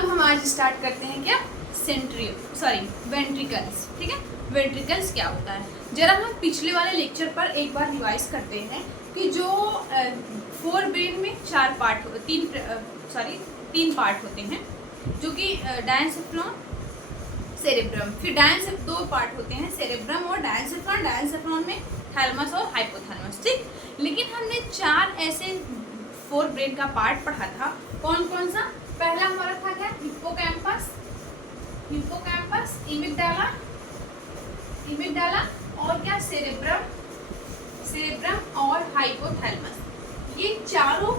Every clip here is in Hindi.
अब हम आज स्टार्ट करते हैं क्या, वेंट्रिकल्स। ठीक है, वेंट्रिकल्स क्या होता है, जरा हम पिछले वाले लेक्चर पर एक बार रिवाइज करते हैं कि जो फोर ब्रेन में तीन पार्ट होते हैं, जो कि डायनसेफ्लॉन, सेरेब्रम। फिर दो पार्ट होते हैं, सेरेब्रम और डायनसेफ्लॉन। डायनसेफ्लॉन में थैलेमस और हाइपोथैलेमस। ठीक, लेकिन हमने 4 ऐसे फोर ब्रेन का पार्ट पढ़ा था। कौन कौन सा? पहला हमारा था क्या, हिप्पोकैम्पस, इमिगडाला और क्या, सेरेब्रम और हाइपोथैलेमस। ये चारों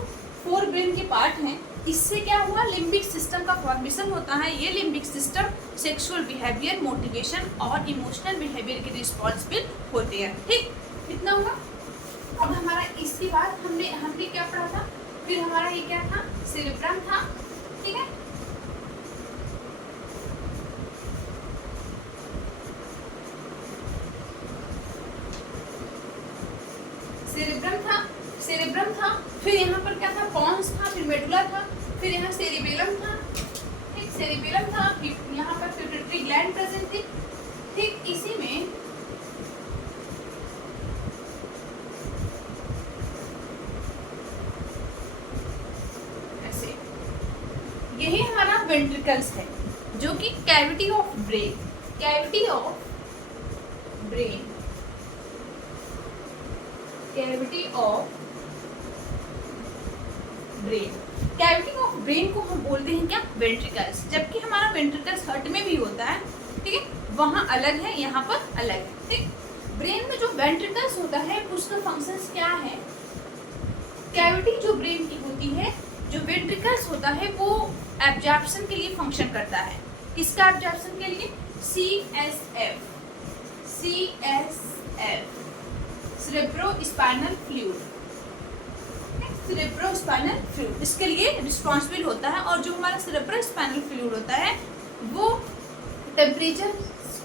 फोर ब्रेन के पार्ट हैं। इससे क्या हुआ, लिम्बिक सिस्टम का फॉर्मेशन होता है। ये limbic system sexual behaviour, motivation और इमोशनल बिहेवियर के रिस्पॉन्सिबल होते हैं। ठीक, इतना हुआ। अब हमारा इसके बाद हमने क्या पढ़ा था, फिर हमारा ये क्या था, सेरेब्रम था। ठीक है, सेरेब्रम था। फिर यहाँ पर क्या था, पॉन्स था, फिर मेडुला था, फिर यहाँ सेरिबेलम था। ठीक, सेरिबेलम था, यहाँ पर पिट्यूटरी ग्लैंड प्रेजेंट थी। ठीक, इसी में ऐसे यही हमारा वेंट्रिकल्स है, जो कि cavity of brain cavity of brain को हम बोलते हैं क्या, वेंट्रिकल्स। जबकि हमारा वेंट्रिकल्स हार्ट में भी होता है। ठीक है, वहाँ अलग है, यहाँ पर अलग है। ठीक, ब्रेन में जो वेंट्रिकल्स होता है उसका फंक्शंस क्या है, कैविटी जो ब्रेन की होती है, जो वेंट्रिकल्स होता है वो एब्जॉर्प्शन के लिए फंक्शन करता है। किसका एब्जॉर्प्शन के लिए, CSF सेरेब्रोस्पाइनल फ्लूइड इसके लिए रिस्पॉन्सिबल होता है। और जो हमारा सेरेब्रोस्पाइनल फ्लूइड होता है वो टेम्परेचर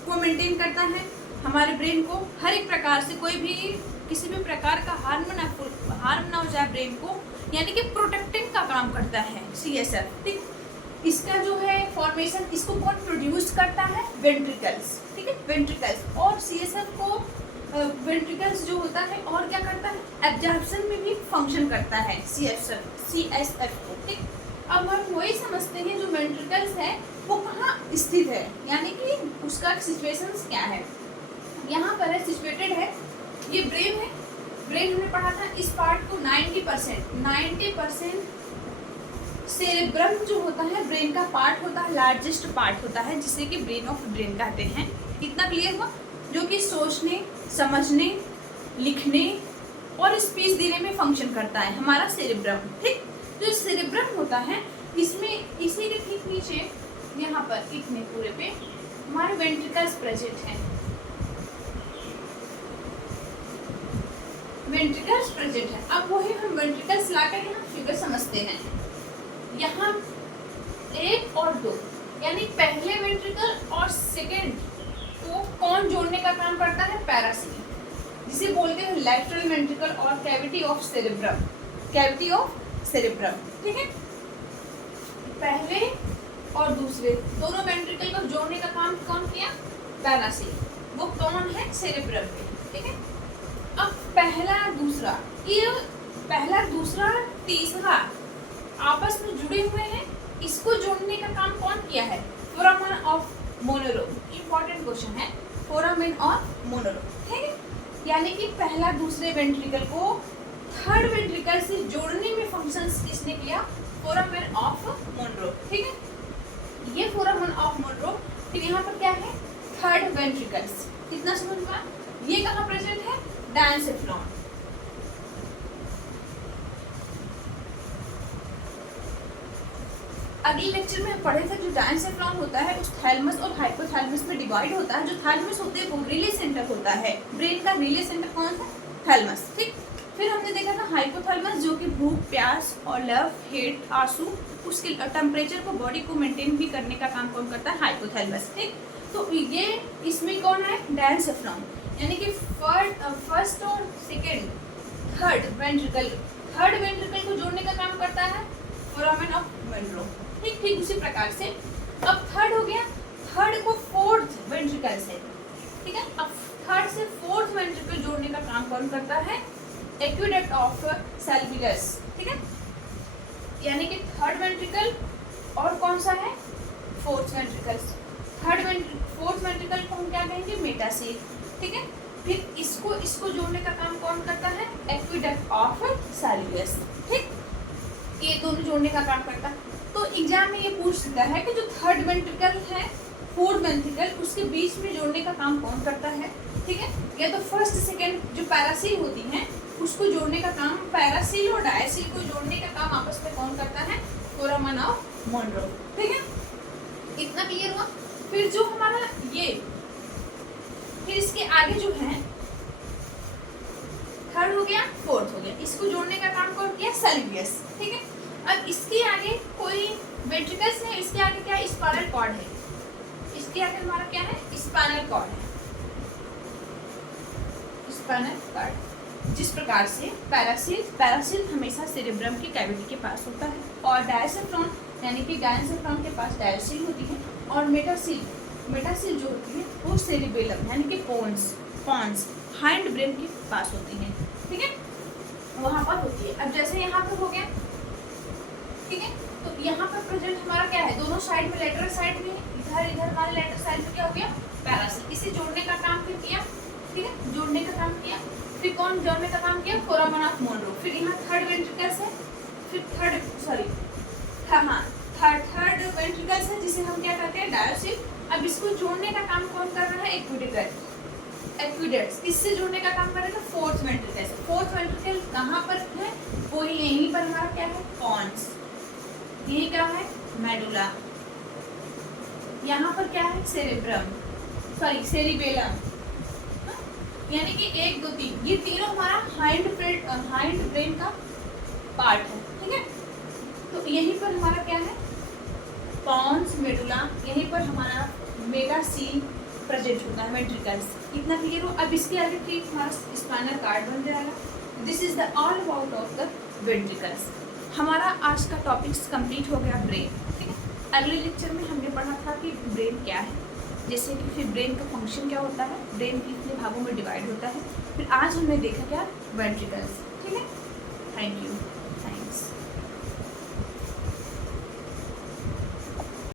को मेंटेन करता है हमारे ब्रेन को। हर एक प्रकार से किसी भी प्रकार का हार्म ना हो जाए ब्रेन को, यानी कि प्रोटेक्टिंग का काम करता है CSF। ठीक, इसका जो है फॉर्मेशन, इसको कौन प्रोड्यूस करता है, वेंट्रिकल्स। ठीक है, वेंट्रिकल्स और CSF को वेंट्रिकल्स जो होता है और क्या करता है, एब्जॉर्प्शन में भी फंक्शन करता है CSF को। ठीक, अब हम वही समझते हैं जो वेंट्रिकल्स है वो कहाँ स्थित है, यानी कि उसका सिचुएशंस क्या है। यहाँ पर है, सिचुएटेड है, ये ब्रेन है। ब्रेन हमने पढ़ा था, इस पार्ट को 90% सेरेब्रम जो होता है ब्रेन का पार्ट होता है, लार्जेस्ट पार्ट होता है, जिसे कि ब्रेन ऑफ ब्रेन कहते हैं। इतना क्लियर हुआ, जो कि सोचने, समझने, लिखने और स्पीच देने में फंक्शन करता है हमारा सेरेब्रम। ठीक, जो सेरेब्रम होता है इसमें इसी के ठीक नीचे यहाँ पर इतने पूरे पे हमारे वेंट्रिकल्स प्रेजेंट हैं। अब वही हम वेंट्रिकल्स लाकर यहाँ फिगर समझते हैं। यहाँ 1 और 2, यानी पहले वेंट्रिकल और सेकेंड को कौन जोड़ने का काम करता है, पैरासील, जिसे बोलते हैं लैटरल वेंट्रिकल और कैविटी ऑफ सेरेब्रम। ठीक है, पहले और दूसरे दोनों वेंट्रिकल को जोड़ने का काम कौन किया, पैरासील। वो कौन है, सेरेब्रम पे। ठीक है, अब पहला दूसरा तीसरा आपस में जुड़े हुए हैं, इसको जोड़ने का काम कौन किया है, foramen of Monro. Important question है, फोरामेन ऑफ मोनरो। ठीक है, यानी कि पहला दूसरे वेंट्रिकल को थर्ड वेंट्रिकल से जोड़ने में फंक्शंस किसने किया, फोरामेन ऑफ मोनरो। ठीक है, ये फोरामेन ऑफ मोनरो। फिर यहाँ पर क्या है, थर्ड वेंट्रिकल्स। कितना समझ में, ये कहाँ प्रेजेंट है, डायनसेफ्लॉन। अगले लेक्चर में हम पढ़े थे जो डायनसेफ्लॉन होता है उस थैलेमस और हाइपोथैलेमस में डिवाइड होता है। जो थैलेमस होते हैं वो रिले सेंटर होता है, ब्रेन का रिले सेंटर कौन सा, थैलेमस। ठीक, फिर हमने देखा था हाइपोथैलेमस, जो कि भूख, प्यास और लव, हेट, आंसू, उसके टेम्परेचर को, बॉडी को मेंटेन भी करने का काम कौन करता है, हाइपोथैलेमस। ठीक, तो ये इसमें कौन है, डायनसेफ्लॉन, यानी कि फर्स्ट और सेकेंड थर्ड वेंट्रिकल को जोड़ने का काम करता है फोरामेन ऑफ मोनरो। ठीक ठीक उसी प्रकार से अब थर्ड हो गया, थर्ड को फोर्थ वेंट्रिकल से, ठीक है। अब थर्ड से फोर्थ वेंट्रिकल जोड़ने का काम कौन करता है? एक्विडक्ट ऑफ सैल्विगस, ठीक है। यानी कि थर्ड वेंट्रिकल और कौन सा है? Fourth ventricle. फोर्थ वेंट्रिकल को हम क्या कहेंगे? मेटासील, ठीक है। फिर इसको जोड़ने का काम कौन करता है? एक्विडक्ट ऑफ सैल्विगस, ठीक। ये दोनों जोड़ने का काम करता है। तो एग्जाम में ये पूछ सकता है कि जो थर्ड वेंट्रिकल है, फोर्थ वेंट्रिकल, उसके बीच में जोड़ने का काम कौन करता है, ठीक है। या तो फर्स्ट सेकेंड जो पैरासील होती हैं उसको जोड़ने का काम, पैरासील और डायसील को जोड़ने का काम आपस में कौन करता है? फोरामन और मोनरो, ठीक है। इतना क्लियर हुआ। फिर जो हमारा ये, फिर इसके आगे जो है थर्ड हो गया, फोर्थ हो गया, इसको जोड़ने का काम कौन किया? सैल्विगस, ठीक है। अब इसके आगे कोई वेंट्रिकल्स है, इसके आगे क्या? स्पाइनल कॉर्ड है। इसके आगे हमारा क्या है? स्पाइनल कॉर्ड है, स्पाइनल कॉर्ड। जिस प्रकार से पैरासील हमेशा सेरेब्रम की कैविटी के पास होता है, और डायसेफ्रॉन यानी कि डायसेफ्रॉन के पास डायोसील होती है, और मेटासील जो होती है वो सेरिबेलम यानी कि पॉन्स हाइंड ब्रेन के पास होती है, ठीक है, वहाँ पर होती है। अब जैसे यहाँ पर हो गया, ठीक है, तो यहाँ पर प्रेजेंट हमारा क्या है? दोनों साइड में, लेटरल साइड में, इधर हमारे लेटरल साइड में क्या हो गया? पैरासील। इसे जोड़ने का काम फिर किया, ठीक है, जोड़ने का काम किया। फिर कौन जोड़ने का काम किया? Foramen of Monro. फिर यहाँ थर्ड वेंट्रिकल्स है, फिर थर्ड वेंट्रिकल्स है जिसे हम क्या कहते हैं? डायोसील। अब इसको जोड़ने का काम कौन कर रहा है? एक्विडक्ट्स। किससे जोड़ने का काम करेगा? फोर्थ वेंट्रिकल से। फोर्थ वेंट्रिकल कहाँ पर है? वो यहीं पर हमारा क्या है? पॉन्स। ये क्या है? मेडुला। यहाँ पर क्या है? सेरिबेलम। यानी कि 1 2 3 ये तीनों हमारा हाइंड ब्रेन का पार्ट है, ठीक है। तो यहीं पर हमारा क्या है? पॉन्स, मेडुला, यहीं पर हमारा मेटासील प्रेजेंट होता है, वेंट्रिकल्स। इतना क्लियर हो। अब इसके आगे ठीक हमारा स्पाइनल कॉर्ड बन जाएगा। This is the all about of the ventricles. हमारा आज का टॉपिक्स कंप्लीट हो गया, ब्रेन, ठीक है। अगले लेक्चर में हमने पढ़ा था कि ब्रेन क्या है, जैसे कि फिर ब्रेन का फंक्शन क्या होता है, ब्रेन कितने भागों में डिवाइड होता है। फिर आज हमने देखा क्या? वेंट्रिकल्स, ठीक है। Thank you.